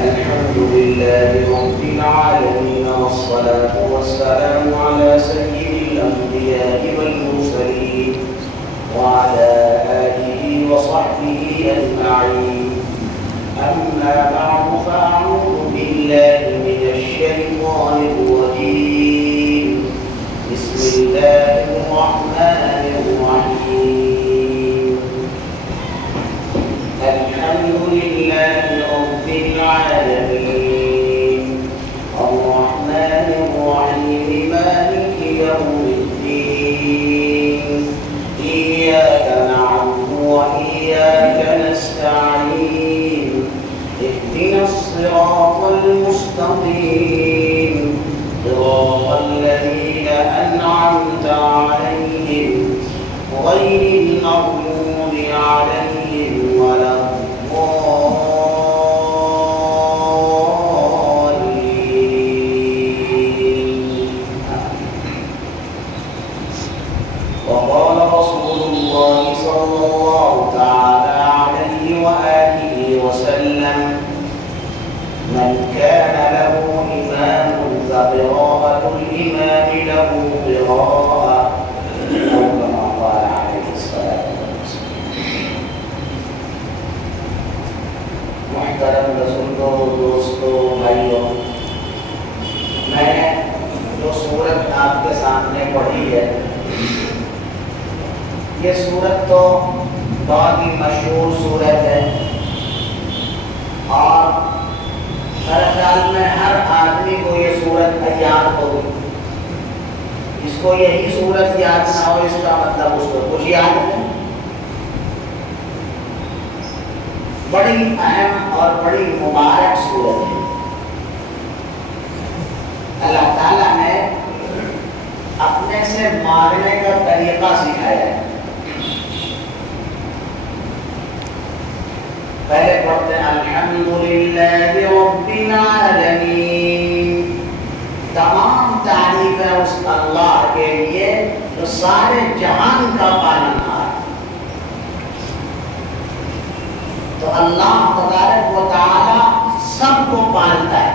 الحمد لله رب العالمين والصلاة والسلام على سيد الأنبياء والمرسلين وعلى آله وصحبه أجمعين. أما بعد فأعوذ بالله من الشيطان الرجيم. بسم الله الرحمن الرحيم. الحمد لله رب العالمين الرحمن الرحيم مالك يوم الدين إياك نعبد وإياك نستعين اهدنا الصراط المستقيم صراط الذين أنعمت عليهم غير المغضوب عليهم ولا الضالين. وقال رسول الله صلى الله تعالى عليه وآله وسلم: من كان له إمام فقراءة الإمام له قراءة، أو كما قال عليه الصلاة والسلام. محترم بزرگوں، دوستوں، بھائیوں، میں نے جو سورت آپ کے سامنے پڑھی ہے، یہ سورت تو بہت ہی مشہور سورت ہے اور میرے خیال میں ہر آدمی کو یہ سورت یاد ہوگی. جس کو یہی سورت یاد نہ ہو اس کا مطلب اس کو کچھ یاد نہیں. بڑی اہم اور بڑی مبارک سورت ہے. اللہ تعالیٰ نے اپنے سے مانگنے کا طریقہ سکھایا ہے. پہلے پڑھتے ہیں الحمدللہ رب العالمین. تمام تعریفیں اس اللہ کے لیے جو سارے جہان کا پالنہار. تو اللہ تبارک و تعالی سب کو پالتا ہے،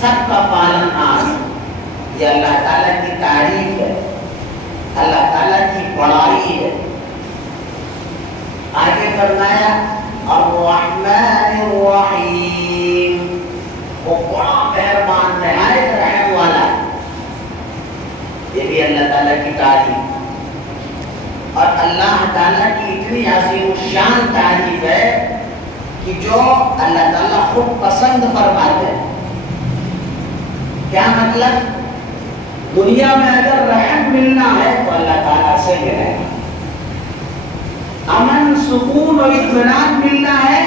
سب کا پالنہار. یہ اللہ تعالیٰ کی تعریف ہے، اللہ تعالیٰ کی بڑائی ہے. آگے فرمایا الرحمن الرحیم، وہ بڑا مہربان نہایت رحم والا ہے. یہ بھی اللہ تعالیٰ کی تعریف. اور اللہ تعالیٰ کی اتنی عظیم الشان تعریف ہے کہ جو اللہ تعالیٰ خود پسند فرماتے ہیں. کیا مطلب؟ دنیا میں اگر رحم ملنا ہے تو اللہ تعالیٰ سے ملے گا. امن، سکون اور اطمینان ملنا ہے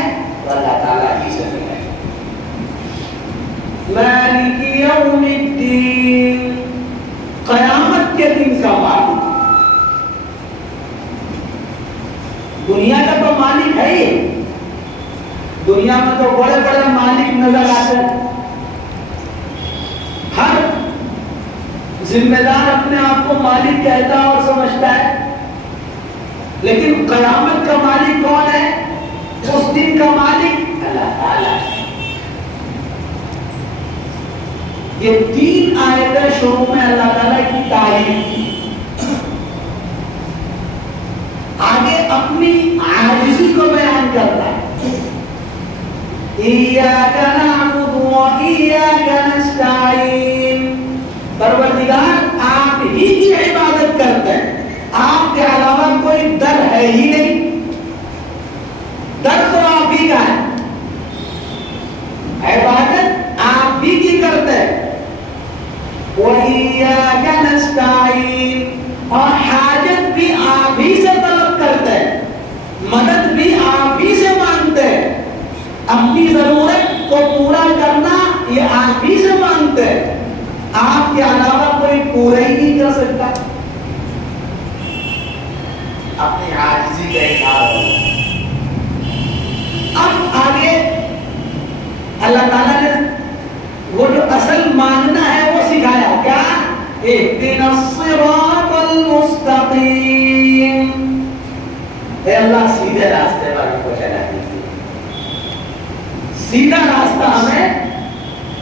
تو اللہ تعالیٰ ہی سے ملے گا. مالک یوم الدین، قیامت کے دن کا مالک. دنیا کا تو مالک ہے ہی. دنیا میں تو بڑے بڑے مالک نظر آتے ہیں. ہر ذمہ دار اپنے آپ کو مالک کہتا اور سمجھتا ہے. لیکن قیامت کا مالک کون ہے؟ اس دن کا مالک اللہ تعالیٰ ہے. یہ 3 آیتیں شروع میں اللہ تعالیٰ کی تعریف کی. آگے اپنی عاجزی کو بیان کرتا ہے. ایاک نعبد و ایاک نستعین، پروردگار آپ ہی کی عبادت کرتے ہیں، آپ کے علاوہ کوئی در ہے ہی نہیں. در تو آپ ہی کا ہے، عبادت آپ ہی کی کرتے ہیں. وَإِيَّاكَ نَسْتَعِينُ، اور حاجت بھی آپ ہی سے طلب کرتے ہیں، مدد بھی آپ ہی سے مانگتے ہیں. اپنی ضرورت کو پورا کرنا یہ آپ ہی سے مانگتے ہیں. آپ کے علاوہ کوئی پورا ہی نہیں کر سکتا. اپنی عاجزی کا اظہار ہو. اب آگے اللہ تعالیٰ نے وہ جو اصل مانگنا ہے وہ سکھایا. کیا؟ اهدنا الصراط المستقیم، اے اللہ سیدھے راستے پر ہم کو چلا دیجیے، سیدھا راستہ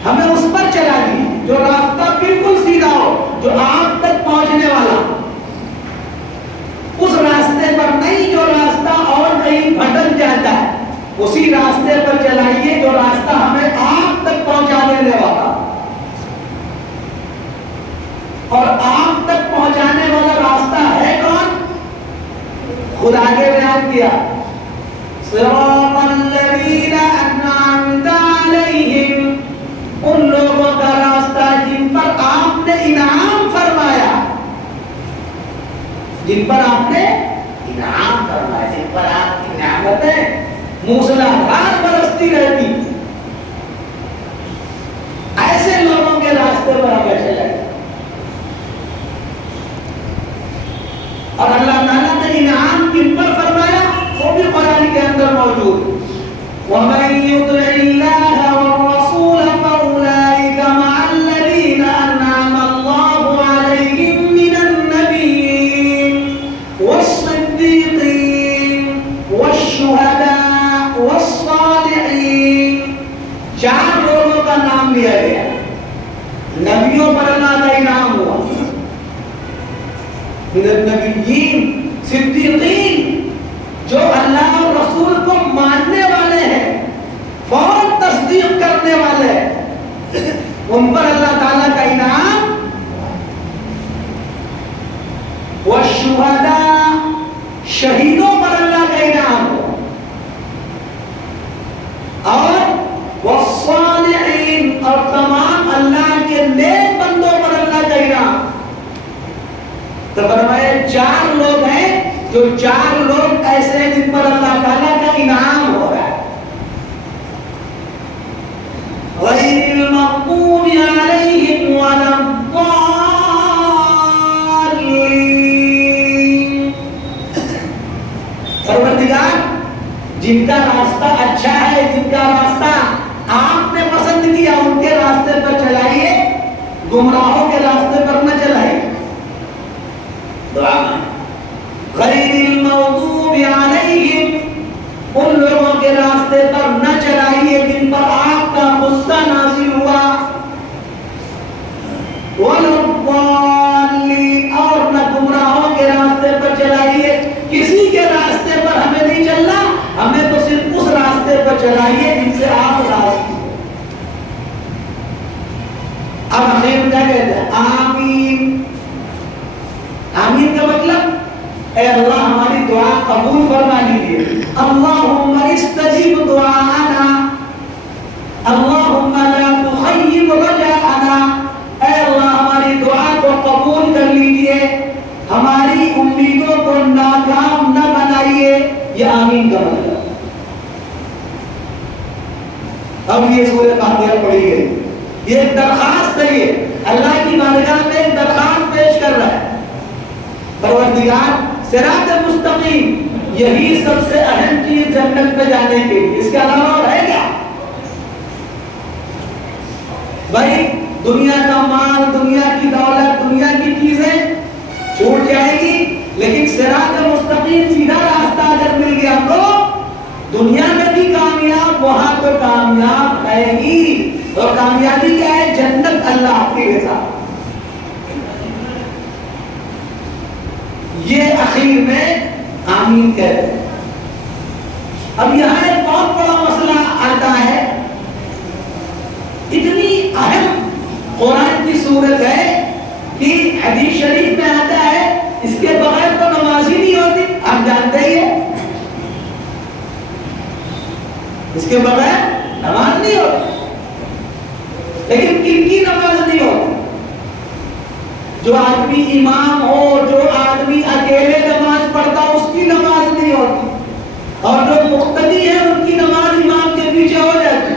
ہمیں اس پر چلا دیجیے جو راستہ بالکل سیدھا ہو، جو آپ تک پہنچنے والا، اس راستے پر نہیں جو راستہ اور کہیں بھٹک جاتا ہے، اسی راستے پر چلائیے جو راستہ ہمیں آپ تک پہنچا دینے والا، اور آپ تک پہنچانے والا راستہ ہے کون؟ خدا کے بیان کیا صراط الذین انعمت علیہم، ان لوگوں کا راستہ جن پر آپ نے انعام فرمایا، جن پر آپ نے انعام فرمایا، جن پر آپ کی نعمتیں موسلادھار برستی رہتی، ایسے لوگوں کے راستے پر ہمیں چلے۔ اور اللہ تعالیٰ نے انعام کن پر فرمایا وہ بھی قرآن کے اندر موجود، وَمَن يُطِعِ اللَّهَ وَالرَّسُولَ فَأُولَٰئِكَ مَعَ الَّذِينَ أَنْعَمَ اللَّهُ عَلَيْهِم مِّنَ النَّبِيِّينَ وَالصِّدِّيقِينَ وَالشُّهَدَاءِ وَالصَّالِحِينَ۔ چار لوگوں کا نام لیا گیا، نبیوں پر اللہ کا انعام ہوا، من النبیین، صدیقین، جو اللہ اور رسول کو ماننے والے ہیں، فوراً تصدیق کرنے والے ہیں، ان پر اللہ تعالیٰ کا انعام، والشہداء، شہیدوں پر اللہ کا انعام ہو، اور والصالحین، اور تمام اللہ کے نیک بندوں پر اللہ کا انعام۔ تو فرمایا چار لوگ ہیں، جو چار لوگ ایسے ہیں جن پر اللہ تعالیٰ کا انعام ہو رہا ہے، غیر المغضوب علیہم ولا الضالین۔ پروردگار جن کا راستہ اچھا ہے، جن کا راستہ آپ نے پسند کیا، ان کے راستے پر چلائیے، گمراہوں کے راستے پر نہ چلائیے۔ دعا میں غیر المغضوب علیہم، ان لوگوں کے راستے پر نہ چلائیے جن پر آپ کا غصہ نازل ہوا، ولا الضالین، اور نہ گمراہوں کے راستے پر چلائیے، کسی کے راستے پر ہمیں نہیں چلنا، ہمیں تو صرف اس راستے پر چلائیے جن سے آپ راضی ہو۔ اب ہمیں کیا کہتے ہیں؟ آمین۔ آمین کا مطلب اے اللہ ہماری دعا قبول فرما لیجیے، اللہم استجب دعاءنا، اللہم لا تخیب رجاءنا، اے اللہ ہماری دعا کو قبول کر لیجیے، ہماری امیدوں کو ناکام نہ بنائیے۔ یہ آمین کا مطلب۔ اب یہ سورہ فاتحہ پڑھی گئی، یہ ایک درخواست ہے، یہ اللہ کی بارگاہ میں ایک درخواست پیش کر رہا ہے، پروردگار صراط مستقیم، یہی سب سے اہم چیز جنت میں جانے کے لیے، اس کے علاوہ اور ہے کیا؟ بھائی دنیا کا مال، دنیا کی دولت، دنیا کی چیزیں چھوٹ جائے گی، لیکن صراط مستقیم سیدھا راستہ اگر مل گیا تو دنیا میں بھی کامیاب، وہاں تو کامیاب ہے ہی، اور کامیابی کیا ہے؟ جنت اللہ آپ کی رضا۔ یہ اخیر میں آمین کہتے ہیں۔ اب یہاں ایک بہت بڑا مسئلہ آتا ہے، اتنی اہم قرآن کی صورت ہے کہ حدیث شریف میں آتا ہے اس کے بغیر تو نماز ہی نہیں ہوتی، آپ جانتے ہی ہیں، اس کے بغیر نماز نہیں ہوتی، لیکن کن کی نماز نہیں ہوتی؟ جو آدمی امام ہو، جو آدمی اکیلے نماز پڑھتا اس کی نماز نہیں ہوتی، اور جو مقتدی ہے ان کی نماز امام کے پیچھے ہو جاتی۔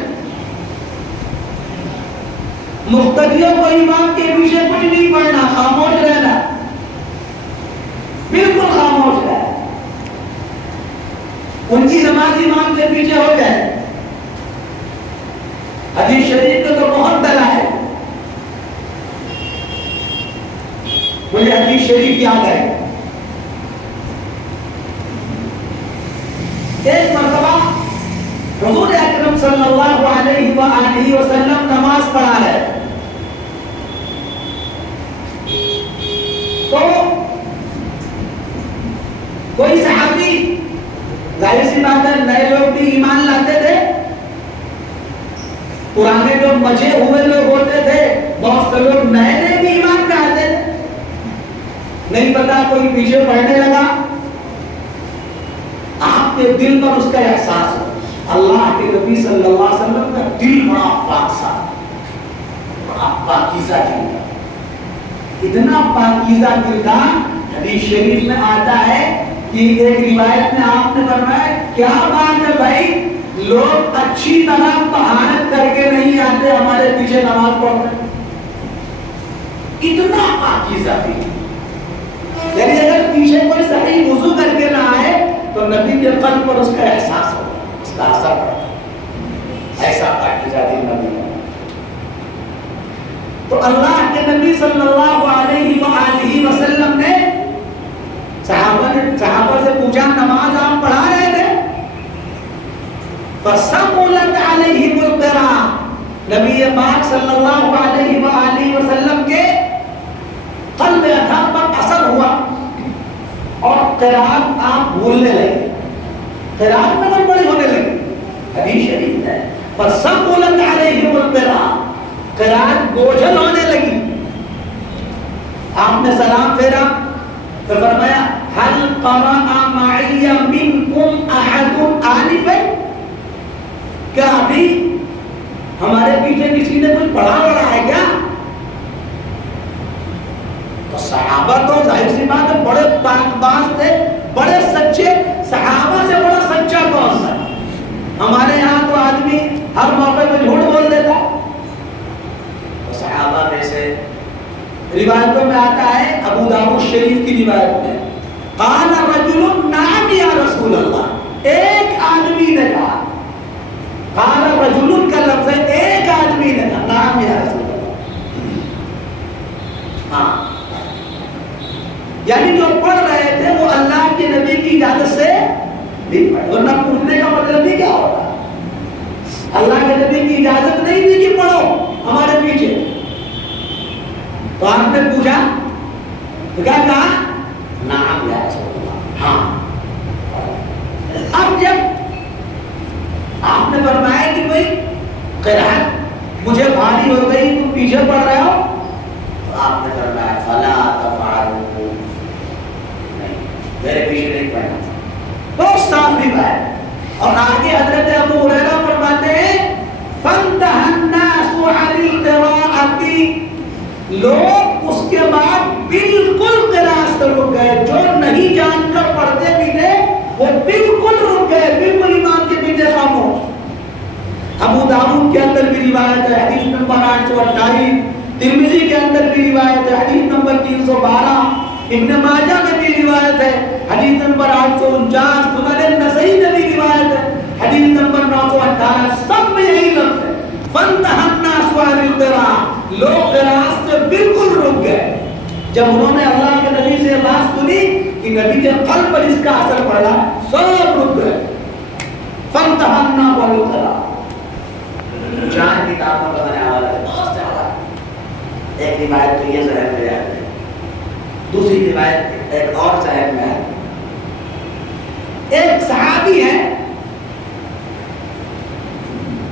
مقتدیوں کو امام کے پیچھے کچھ نہیں پڑھنا، خاموش رہنا، بالکل خاموش رہنا، ان کی نماز امام کے پیچھے ہو جائے۔ حدیث شریف کا تو بہت دلائل ہے، مجھے حدیث شریف یاد ہے، ایک مرتبہ حضور اکرم صلی اللہ علیہ وآلہ وسلم نماز پڑھا رہے تو کوئی صحابی، ظاہر سی بات ہے نئے لوگ بھی ایمان لاتے تھے، پرانے جو مچے ہوئے لوگ ہوتے تھے بہت سے لوگ نئے نئے بھی ایمان میں آتے تھے، نہیں پتا کوئی پیچھے پڑھنے لگا، آپ کے دل پر اس کا احساس ہو، اللہ کے نبی صلی اللہ علیہ وسلم کا دل بڑا پاک صاف، بڑا پاکیزہ دل تھا، اتنا پاکیزہ دل تھا۔ حدیث شریف میں آتا ہے کہ ایک روایت میں آپ نے فرمایا کیا بات ہے بھائی، لوگ اچھی طرح طہارت کر کے نہیں آتے ہمارے پیچھے نماز پڑھنے، اتنا پاکیزہ دل، یعنی اگر پیچھے کوئی صحیح وضو کر کے نہ آئے تو نبی کے قلب پر اس کا احساس ہو، اس کا اثر پڑتا، ایسا پاکیزہ دل نبی ہے۔ تو اللہ کے نبی صلی اللہ علیہ وآلہ وسلم نے صحابہ سے پوچھا نماز آپ پڑھا رہے تھے؟ فَسَقُلَتْ عَلَيْهِمُ الْقِرَاءَ، نبی پاک صلی اللہ علیہ وآلہ وسلم کے قلب اطہر پر اثر ہوا اور قرآن آپ بھولنے لگے، قرآن میں گڑبڑی ہونے لگی۔ حدیث شریف ہے فَسَقُلَتْ عَلَيْهِمُ الْقِرَاءَ، قرآن بوجھل ہونے لگی۔ آپ نے سلام پھیرا تو فرمایا هل قرأ معي منكم أحد آنفا، کیا ابھی ہمارے پیچھے کسی نے کچھ پڑھا ہے کیا؟ تو صحابہ تو ظاہر سی بات ہے بڑے پاک باز تھے، بڑے سچے، صحابہ سے بڑا سچا کون سا؟ ہمارے یہاں تو آدمی ہر موقع پہ جھوٹ بول دیتا، تو صحابہ میں سے روایتوں میں آتا ہے، ابو داؤد شریف کی روایت میں قال رجل نعم یا رسول اللہ، ایک آدمی نے کہا، قال رجل کا لفظ ہے ایک آدمی نے کہا نعم یا رسول اللہ، ہاں، یعنی جو پڑھ رہے تھے وہ اللہ کے نبی کی اجازت سے نہیں پڑھے، ورنہ پوچھنے کا مطلب ہی کیا ہوتا، اللہ کے نبی کی اجازت نہیں تھی کہ پڑھو ہمارے پیچھے، تو آپ نے پوچھا تو کیا کہا نعم یا رسول اللہ، ہاں۔ اب جب آپ نے فرمایا کہ بھائی قرآن مجھے بھاری ہو گئی تم پیچھے پڑھ رہے ہو، تو آپ نے فرمایا فلا تفعلوا، نہیں میرے پیچھے نہیں پڑھنا، بہت صاف روایت۔ اور آگے حضرت ابو ہریرہ فرماتے ہیں فانتهى الناس عن القراءة، لوگ اس کے بعد بالکل قراءت سے رک گئے، جو نہیں جان کر پڑھتے بھی تھے وہ بالکل رک گئے، بالکل امام کے پیچھے خاموش۔ ابو داؤد کے اندر بھی روایت ہے حدیث نمبر 828، ترمذی کے اندر بھی روایت ہے حدیث نمبر 312، ابن ماجہ میں بھی روایت ہے حدیث نمبر 849، سنن نسائی میں بھی روایت ہے حدیث نمبر 918، سب میں یہی لفظ ہے فانتهى الناس عن القراءة، لوگ قراءت سے بالکل رک گئے۔ جب انہوں نے اللہ کے نبی سے بات سنی کہ نبی کے قلب پر اس کا اثر پڑا، سب رک گئے۔ فانتهى الناس عن القراءة، چار کتابوں کا میں حوالہ ہے، بہت سے حوالے، ایک روایت تو یہ ذہن میں آتی ہے، دوسری روایت ایک اور ذہن میں ہے، ایک صحابی ہے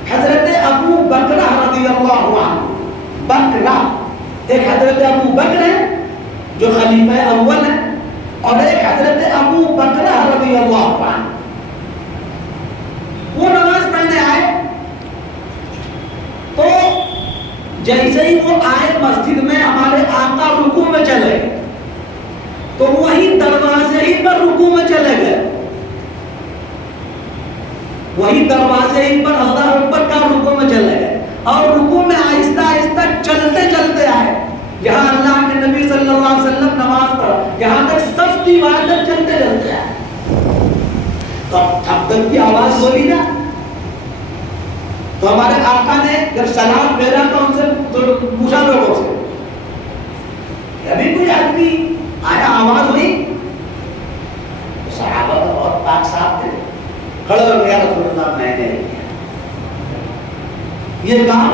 حضرت ابو بکرہ رضی اللہ عنہ، بکرہ ایک حضرت ابو بکر ہے جو خلیفہ اول ہے، اور ایک حضرت ابو بکرہ رضی اللہ عنہ، وہ نماز پڑھنے آئے تو جیسے ہی وہ آئے مسجد میں ہمارے آقا رکوع میں چلے گئے، تو وہی دروازے ہی پر رکوع میں چلے گئے، وہی دروازے ہی پر اللہ اکبر کا رکوع میں چلے گئے، اور رکوع میں آہستہ آہستہ چلتے چلتے آئے، جہاں اللہ کے نبی صلی اللہ علیہ وسلم نماز پڑھا، جہاں تک صف کی عبادت چلتے چلتے آئے، تو اب تک کی آواز بولی نا، تو ہمارے آقا نے جب سلام پھیرا تو ان سے پوچھا لوگوں سے کہ ابھی کوئی آدمی آیا، آواز ہوئی؟ صحابہ تو بہت پاک صاف تھے، سب میں نے کیا، یہ کام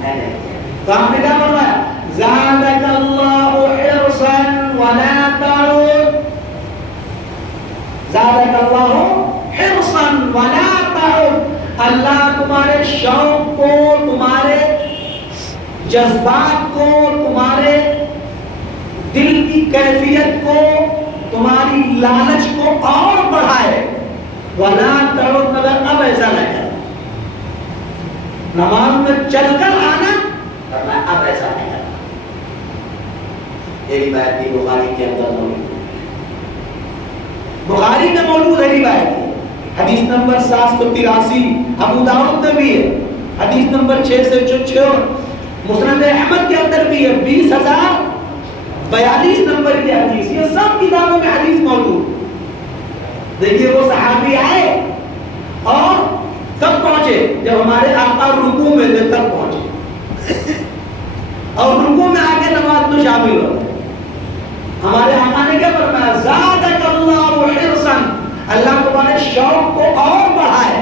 میں نے کیا. تو آپ نے کیا فرمایا؟ زادک اللہ حرصا ولا تعود، زادک اللہ حرصا ولا تعود، اللہ تمہارے شوق کو، تمہارے جذبات کو، تمہارے دل کی کیفیت کو، تمہاری لالچ کو اور بڑھائے. ولا تعود مگر اب ایسا نہ کرنا، نماز میں چل کر آنا کرنا، اب ایسا نہیں کرنا. یہ روایت بھی بخاری کے اندر موجود ہے، بخاری میں موجود ہے روایت، حدیث نمبر 783، ابو داؤد میں بھی ہے حدیث نمبر 606، مسند احمد کے اندر بھی ہے 20,042 نمبر کی حدیث. یہ سب کتابوں میں حدیث موجود. دیکھیے وہ صحابی آئے اور کب پہنچے؟ جب ہمارے آقا رکوع میں تھے تب پہنچے، اور رکوع میں آ کے نماز میں شامل ہو گئے. ہمارے آقا نے کیا فرمایا؟ زادک اللہ حرصا، اللہ تمہارے شوق کو اور بڑھائے.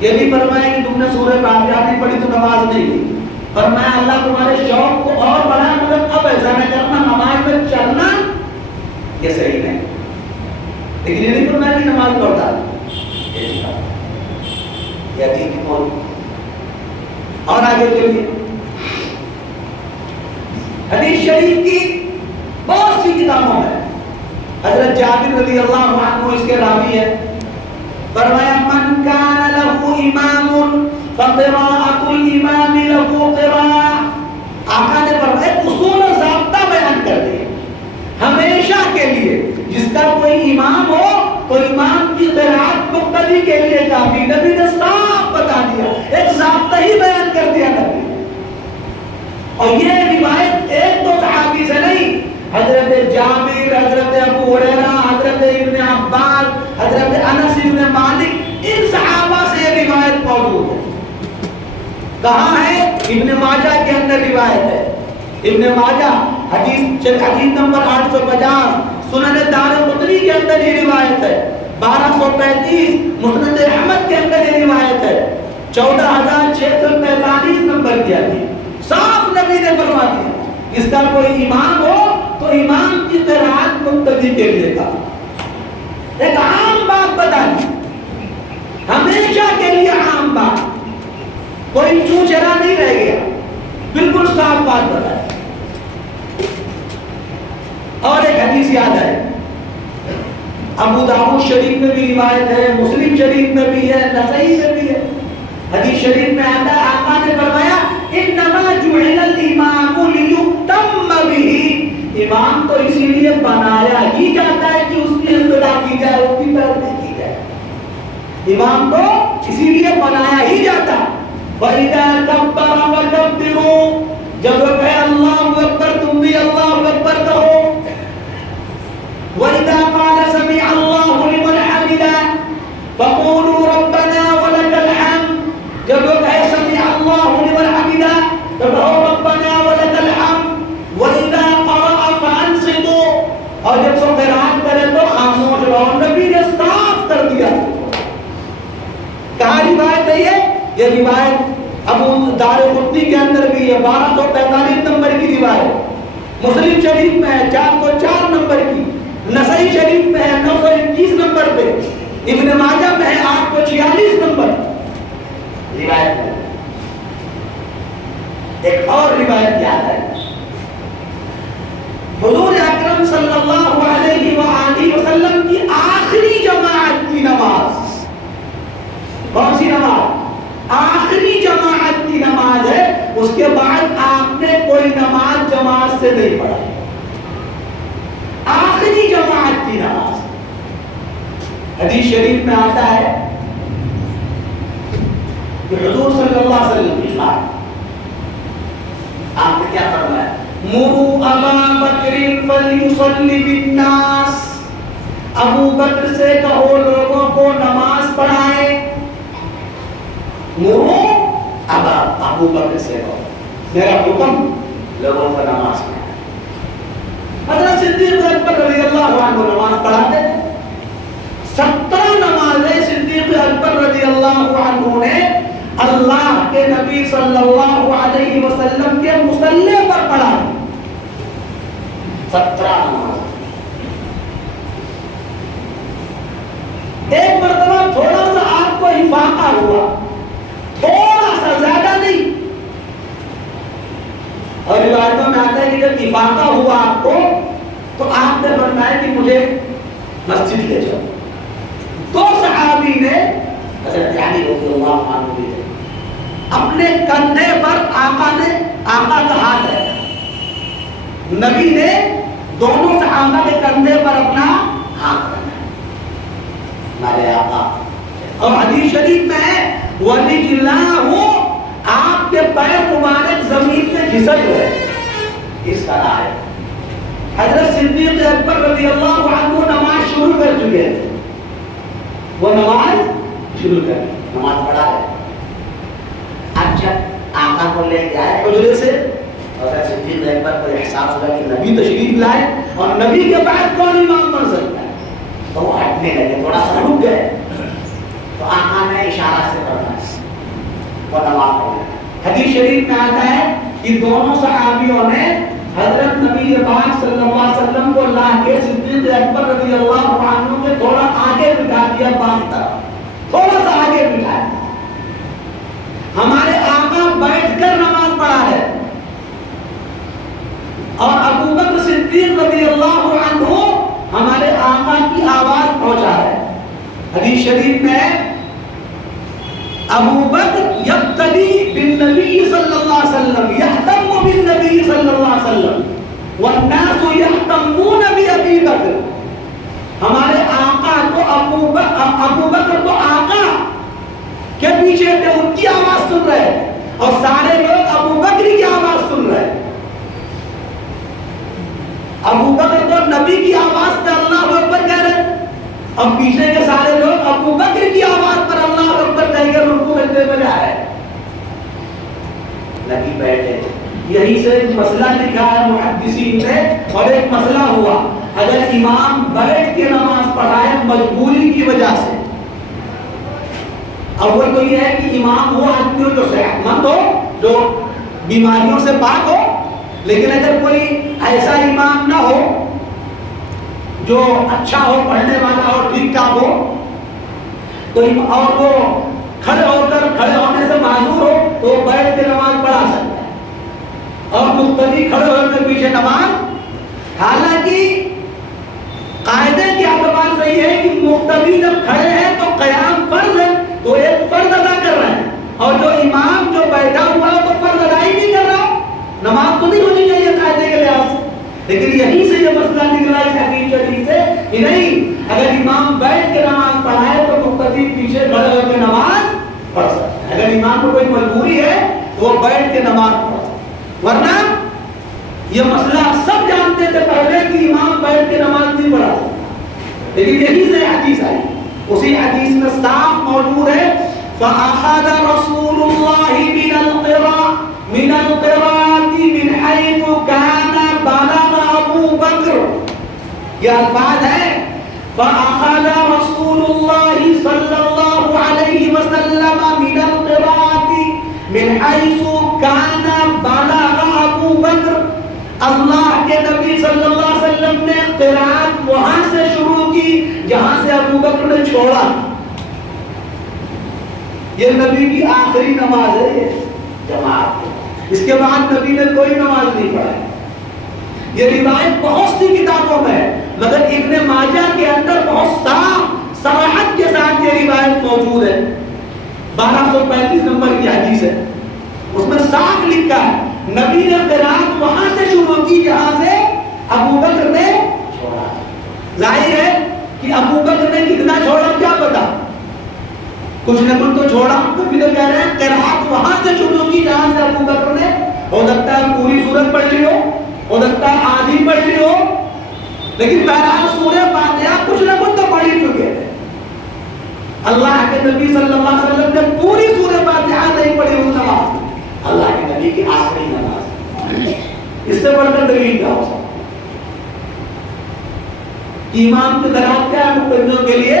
یہ نہیں فرمایا کہ تم نے سورہ فاتحہ نہیں پڑھی تو نماز نہیں کی، فرمایا اللہ تمہارے شوق کو اور بڑھائے، مگر اب ایسا نہ کرنا نماز میں چلنا یہ صحیح نہیں. لیکن یہ نہیں فرمایا کہ نماز پڑھتا ہے. اور آگے چلیے، حدیث شریف کی بہت سی کتابوں میں حضرت جابر رضی اللہ عنہ اس کے راوی ہے، فرمایا من کان له امام فقراءۃ الامام له قراءۃ. آقا نے فرمایا اصول و ضابطہ بیان کر دیا ہمیشہ کے لیے، جس کا کوئی امام ہو تو امام کی قرات مقتدی کے لیے کافی. نبی نے صاف بتا دیا، ایک ضابطہ ہی بیان کر دیا نبی. اور یہ روایت ایک دو صحابی سے نہیں، حضرت جابر، حضرت ابو ہریرہ، حضرت ابن عباس، حضرت انس ابن مالک، ان صحابہ سے یہ روایت موجود ہے. کہاں ہے؟ ابن ماجہ کے اندر روایت ہے. ابن ماجہ حدیث نمبر 850، سنن دارقطنی کے اندر یہ روایت ہے 1235، مسند احمد کے اندر یہ روایت ہے 14,643 نمبر کی حدیث. صاف نبی نے فرما دیا اس کا کوئی امام ہو تو امام کی قرات مقتدی کے لیے کا. ایک عام بات بتا دی، ہمیشہ کے لیے عام بات، کوئی چوں چرا نہیں رہ گیا، بالکل صاف بات بتا. اور ایک حدیث یاد ہے، ابو داؤد شریف میں بھی روایت ہے، مسلم شریف میں بھی ہے، نسائی میں بھی ہے. حدیث شریف میں آتا ہے آقا نے فرمایا انما جعل الامام لیؤتم بہ، امام تو اسی لیے بنایا ہی جاتا ہے کہ اس کی اتباع کی جائے، اس کی پیروی کی جائے. امام تو اسی لیے بنایا ہی جاتا. وَإِذَا كَبَّرَ فَكَبِّرُوا، جب وہ کہے اللہ اکبر تم بھی اللہ اکبر کہو. وَإِذَا قَالَ سَمِعَ اللَّهُ لِمَنْ حَمِدَهُ فَقُولُوا رَبَّنَا وَلَكَ الْحَمْدُ، جب وہ کہے سَمِعَ اللَّهُ لِمَنْ حَمِدَهُ تو کہو رَبَّنَا وَلَكَ الْحَمْدُ. وَإِذَا قَرَأَ فَأَنصِتُوا، اور جب وہ قرات کرے تو خاموش رہو. نبی نے صاف کر دیا. کہاں روایت ہے یہ روایت ابو دارقطنی کے اندر بھی ہے 1245 نمبر کی روایت، مسلم شریف میں ہے 404 نمبر کی، نسائی شریف میں ہے 921 نمبر پہ، ابن ماجہ میں ہے 846 نمبر روایت ہے. ایک اور روایت یاد ہے، حضور اکرم صلی اللہ علیہ وآلہ وسلم کی آخری جماعت کی نماز. کون سی نماز؟ آخری جماعت کی نماز ہے. اس کے بعد آپ نے کوئی نماز جماعت سے نہیں پڑھا. آخری جماعت کی نماز. حدیث شریف میں آتا ہے کہ حضور صلی اللہ علیہ وسلم کی بات آپ نے کیا فرمایا؟ مروا ابا بکر فلیصلی بالناس، ابو بکر سے کہو لوگوں کو نماز پڑھائے. ابو بکر سے کہو میرا حکم لوگوں کو نماز پڑھائے. حضرت صدیق اکبر رضی اللہ عنہ نماز پڑھاتے. 17 نمازیں صدیق اکبر رضی اللہ عنہ نے اللہ کے نبی صلی اللہ علیہ وسلم کے مصلی پر پڑھا 17 نماز. ایک مرتبہ تھوڑا سا آپ کو افاقہ ہوا, تھوڑا سا, زیادہ نہیں. اور روایتوں میں آتا ہے کہ جب افاقہ ہوا آپ کو تو آپ نے فرمایا کہ مجھے مسجد لے جاؤ. تو صحابی نے حضرت علی رضی اللہ عنہ بھی اپنے کندھے پر آقا کا ہاتھ رکھا. نبی نے دونوں صحابہ کے کندھے پر اپنا ہاتھ رکھا. ہمارے آقا, اور حدیث شریف میں ہے وَلِجْلَاهُ, آپ کے پیر مبارک زمین میں گھسٹ ہوئے. اس طرح ہے حضرت صدیق اکبر رضی اللہ عنہ نماز شروع کر چکے تھے. وہ نماز شروع کر, نماز پڑھا ہے. اب جب آقا کو لے کے آئے حجرے سے, حضرت صدیق اکبر کو احساس ہوا کہ نبی تشریف لائے اور نبی کے بعد کون امام بن سکتا ہے, تو وہ ہٹنے لگے, تھوڑا سا رک گئے. تو آقا نے اشارہ سے پڑھا, وہ نماز پڑھا. حدیث شریف میں آتا ہے کہ دونوں صحابیوں نے حضرت نبی پاک صلی اللہ علیہ وسلم کو لا کے صدیق اکبر رضی اللہ عنہ کے تھوڑا آگے بٹھا دیا, بام طرف تھوڑا سا آگے بٹھایا. ہمارے آقا بیٹھ کر نماز پڑھا ہے اور ابو بکر صدیق رضی اللہ عنہ ہمارے آقا کی آواز پہنچا ہے. حدیث شریف میں ابو بکر یقتدی بالنبی صلی اللہ علیہ وسلم, یحتم بالنبی صلی اللہ علیہ وسلم والناس یحتمون بابی بکر. ہمارے آقا کو ابو بکر تو آقا کے پیچھے تھے, ان کی آواز سن رہے اور سارے لوگ ابو بکر کی آواز سن رہے. ابو بکر تو نبی کی آواز پہ اللہ اکبر کہہ رہے اور پیچھے کے سارے لوگ ابو بکر کی آواز پر اللہ اکبر کہہ کے رکوع کرتے ہوئے جا رہے. نبی بیٹھے. یہی سے مسئلہ لکھا ہے محدثین نے, اور ایک مسئلہ ہوا اگر امام بیٹھ کے نماز پڑھائے مجبوری کی وجہ سے. اول تو یہ ہے کہ امام وہ آدمی ہو جو صحت مند ہو, جو بیماریوں سے پاک ہو. لیکن اگر کوئی ایسا امام نہ ہو جو اچھا ہو, پڑھنے والا ہو, ٹھیک ٹھاک ہو, تو اور وہ کھڑے ہونے سے معذور ہو تو وہ بیٹھ کے نماز پڑھا سکتا ہے, اور مقتدی کھڑے ہونے کے پیچھے نماز. حالانکہ قاعدے کی اعتبار سے یہ ہے کہ مقتدی جب کھڑے ہیں تو قیام فرض ہے, تو ایک فرض ادا کر رہے ہیں, اور جو امام جو بیٹھا ہوا ہے تو فرض ادا ہی نہیں کر رہا, نماز تو نہیں ہونی چاہیے قاعدے کے لحاظ سے. لیکن یہیں سے یہ مسئلہ نکلا ہے حدیث شریف سے کہ نہیں, اگر امام بیٹھ کے نماز پڑھائے تو مقتدی پیچھے کھڑے ہو کے نماز پڑھ سکتا ہے. اگر امام کو کوئی مجبوری ہے تو وہ بیٹھ کے نماز پڑھ سکتا ہے. ورنہ یہ مسئلہ سب جانتے تھے پہلے کہ امام بیٹھ کے نماز نہیں پڑھا سکتا, لیکن یہیں سے حدیث آئی. اسی حدیث میں صاف موجود ہے فَأَخَذَ رَسُولُ اللَّهِ مِنَ الْقِرَاءَةِ مِنْ حَيْثُ كَانَ بَلَغَ أَبُو بَكْرٍ. یہ الفاظ ہے فَأَخَذَ رَسُولُ اللَّهِ صَلَّى اللَّهُ عَلَيْهِ وَسَلَّمَ مِنَ الْقِرَاءَةِ مِنْ حَيْثُ كَانَ بَلَغَ أَبُو بَكْرٍ. اللہ کے نبی صلی اللہ علیہ وسلم نے قرات وہاں سے شروع کی جہاں سے ابو بکر نے چھوڑا. یہ نبی کی آخری نماز ہے جماعت, اس کے بعد نبی نے کوئی نماز نہیں پڑھائی. یہ روایت بہت سی کتابوں میں ہے, مگر ابن ماجہ کے اندر بہت صاف صراحت کے ساتھ یہ روایت موجود ہے. 1235 نمبر کی حدیث ہے, اس میں صاف لکھا ہے نبی نے قرات وہاں سے شروع کی جہاں سے ابو بکر نے چھوڑا. ظاہر ہے کہ ابو بکر نے کتنا چھوڑا کیا پتا, کچھ نہ کچھ تو چھوڑا. نبی تو کہہ رہے ہیں قرات وہاں سے شروع کی جہاں سے ابو بکر نے, ہو سکتا ہے پوری سورت پڑھ لی ہو سکتا ہے آدھی پڑھ لی ہو, لیکن بہرحال سورہ فاتحہ کچھ نہ کچھ تو پڑھ ہی چکے تھے. اللہ کے نبی صلی اللہ علیہ وسلم نے پوری سورہ فاتحہ نہیں پڑھی اس نماز, اللہ کے نبی کی آخری نماز. اس سے بڑھ کر دلیل کیا ہو سکتا؟ امام کی قرات کیا ہے مقتدیوں کے لیے.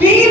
3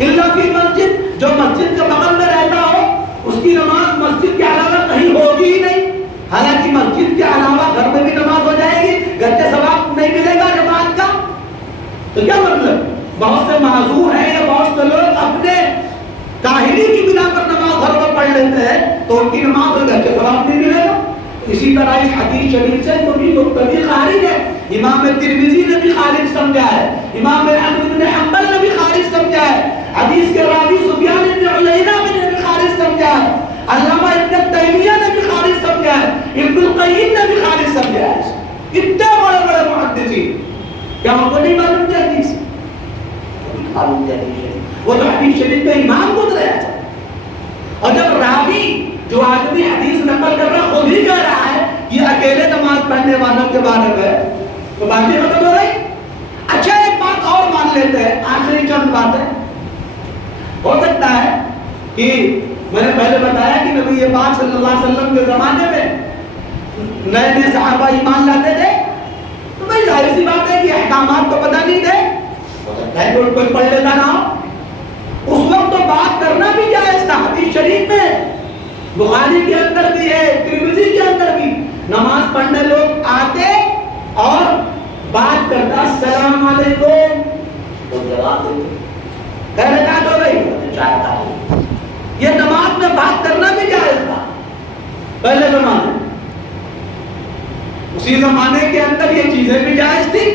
الا فی مسجد، جو مسجد کے بغل میں رہتا ہو اس کی نماز مسجد کے علاوہ کہیں ہوگی ہی نہیں. حالانکہ مسجد کے علاوہ گھر میں بھی نماز ہو جائے گی، گھر کے ثواب نہیں ملے گا جماعت کا. تو کیا مطلب؟ بہت سے معذور ہیں یا بہت سے لوگ اپنے کاہلی کی بنا پر نماز گھر میں پڑھ لیتے ہیں تو ان کی نماز اور گھر کے ثواب نہیں ملے گا. اسی طرح اس حدیث شریف سے کوئی مختلف خارج ہے. امام ترمذی نے بھی خارج سمجھا ہے، امام احمد بن حنبل نے بھی خارج سمجھا ہے، حدیث کے راوی سفیان بن عیینہ نے بھی خارج سمجھا ہے، علامہ ابن تیمیہ نے بھی خارج سمجھا ہے، ابن القیم نے بھی خارج سمجھا ہے. اتنے بڑے بڑے محدثین، کیا ان کو نہیں معلوم تھی حدیث؟ معلوم تھی حدیث. وہ تو حدیث شریف میں امام گزرے ہیں. اور جب راوی جو آدمی حدیث نقل کر رہا خود ہی کہہ رہا ہے یہ اکیلے نماز پڑھنے والوں کے بارے میں، تو باتیں ختم ہو رہی. اچھا ایک بات اور مان لیتے ہیں، آخری چند باتیں. ہو سکتا ہے کہ میں نے پہلے بتایا کہ نبی پاک صلی اللہ علیہ وسلم کے زمانے میں نئے نئے صحابہ ایمان لاتے تھے، تو بھائی ظاہر سی بات ہے کہ احکامات تو پتہ نہیں تھے. ہو سکتا ہے کوئی پڑھ لیتا نہ ہو. اس وقت تو بات کرنا بھی جائز تھا. حدیث شریف میں بخاری کے اندر بھی ہے، ترمذی کے اندر بھی، نماز پڑھنے لوگ آتے اور بات کرتا السلام علیکم تو جواب دیتے کہہ رکعت ہو گئی 4 رکعت ہو گئی. یہ نماز میں بات کرنا بھی جائز تھا پہلے زمانے. اسی زمانے کے اندر یہ چیزیں بھی جائز تھی.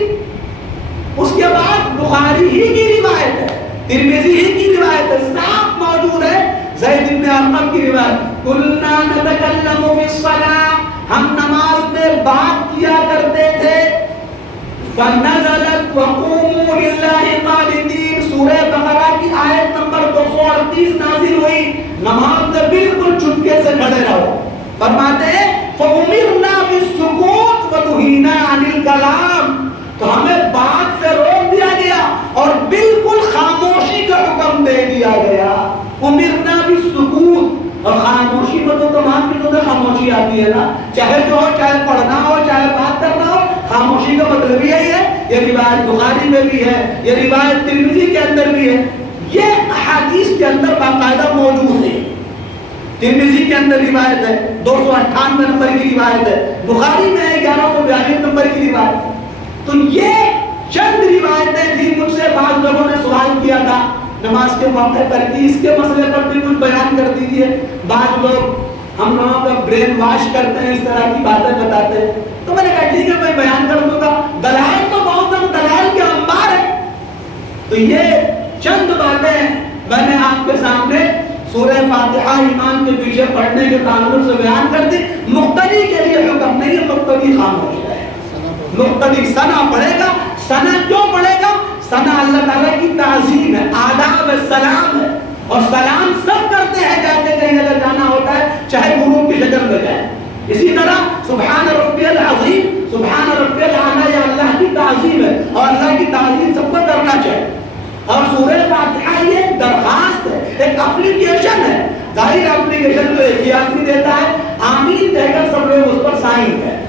اس کے بعد بخاری ہی کی روایت ہے، ترمذی ہی کی روایت ہے، صاف موجود ہے زید بن ارقم کی روایت، قلنا نتکلم فی الصلاۃ، ہم نماز میں بات کیا کرتے تھے. فنزلت وقوموا للہ قانتین، سورہ بقرہ کی آیت نمبر 238 نازل ہوئی. نماز میں بالکل چپکے سے کھڑے رہو. فرماتے ہیں فَأُمِرْنَا بِالسُّكُوتِ وَنُهِينَا عَنِ الْكَلَامِ، تو ہمیں بات سے روک دیا گیا اور بالکل خاموشی کا حکم دے دیا گیا. امرنا بالسکوت، اور خاموشی میں تو تمام چیزوں میں خاموشی آتی ہے نا، چاہے جو ہو، چاہے پڑھنا ہو، چاہے بات کرنا ہو، خاموشی کا مطلب یہی ہے. یہ روایت بخاری میں بھی ہے، یہ روایت ترمذی کے اندر بھی ہے. یہ احادیث کے اندر باقاعدہ موجود ہے. ترمذی کے اندر روایت ہے 298 نمبر کی روایت ہے، بخاری میں ہے 1142 نمبر کی روایت. تو یہ چند روایتیں تھیں. مجھ سے بعض لوگوں نے سوال کیا تھا نماز کے موقع پر کہ اس کے مسئلے پر بھی کچھ بیان کر دیجیے. بعض لوگ ہم لوگوں کا برین واش کرتے ہیں، اس طرح کی باتیں بتاتے ہیں. تو میں نے کہا ٹھیک ہے میں بیان کر دوں گا. دلائل تو بہت ہیں، دلائل کے انبار ہیں. تو یہ چند باتیں میں نے آپ کے سامنے سورہ فاتحہ ایمان کے پیچھے پڑھنے کے تعلق سے بیان کر دی. مقتدی کے لیے حکم نہیں ہے، مقتدی خاموش ہے. مقتدی ثنا پڑھے گا. ثنا کیوں پڑھے گا؟ ثنا اللہ تعالیٰ کی تعظیم ہے، آداب ہے، سلام ہے. اور سلام سب کرتے ہیں جاتے کہیں اگر جانا ہوتا ہے، چاہے غروب کی شکل میں جائے. اسی طرح سبحان ربی العظیم، سبحان ربی الاعلی، یہ اللہ کی تعظیم ہے اور اللہ کی تعظیم سب کو کرنا چاہیے. اور سورہ فاتحہ یہ ایک درخواست ہے، ایک اپلیکیشن ہے. ظاہر اپلیکیشن تو ایک ہی آدمی دیتا ہے، آمین کہہ کر سب لوگ اس پر سائن کریں.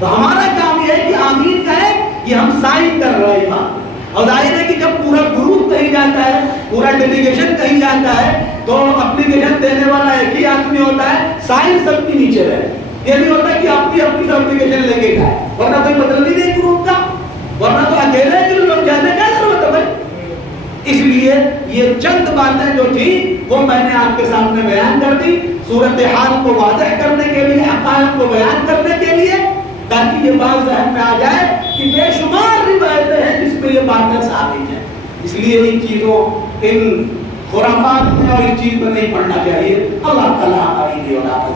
تو ہمارا کام یہ ہے کہ آمین کہیں کہ ہم سائن کر رہے ہیں. اور ظاہر ہے کہ جب پورا گروپ کہیں جاتا ہے، پورا ڈیلیگیشن کہیں جاتا ہے، تو اپلیکیشن دینے والا ایک ہی آدمی ہوتا ہے، سائن سب کے نیچے رہے. یہ نہیں ہوتا کہ اپنی اپنی اپلیکیشن لے کے جائے، ورنہ کوئی مطلب ہی نہیں گروپ کا، ورنہ تو اکیلے کے لوگ جانے کیا ضرورت ہے بھائی. اس لیے یہ چند باتیں جو تھی وہ میں نے آپ کے سامنے بیان کر دی، صورتحال کو واضح کرنے کے لیے، حقائق کو بیان کرنے کے لیے، تاکہ یہ بات ذہن میں آ جائے کہ بے شمار روایتیں ہیں جس میں یہ باتیں ثابت ہیں. اس لیے ان چیزوں، ان خرافات میں اور ان چیز میں نہیں پڑھنا چاہیے. اللہ تعالیٰ ہماری بھی اور آپ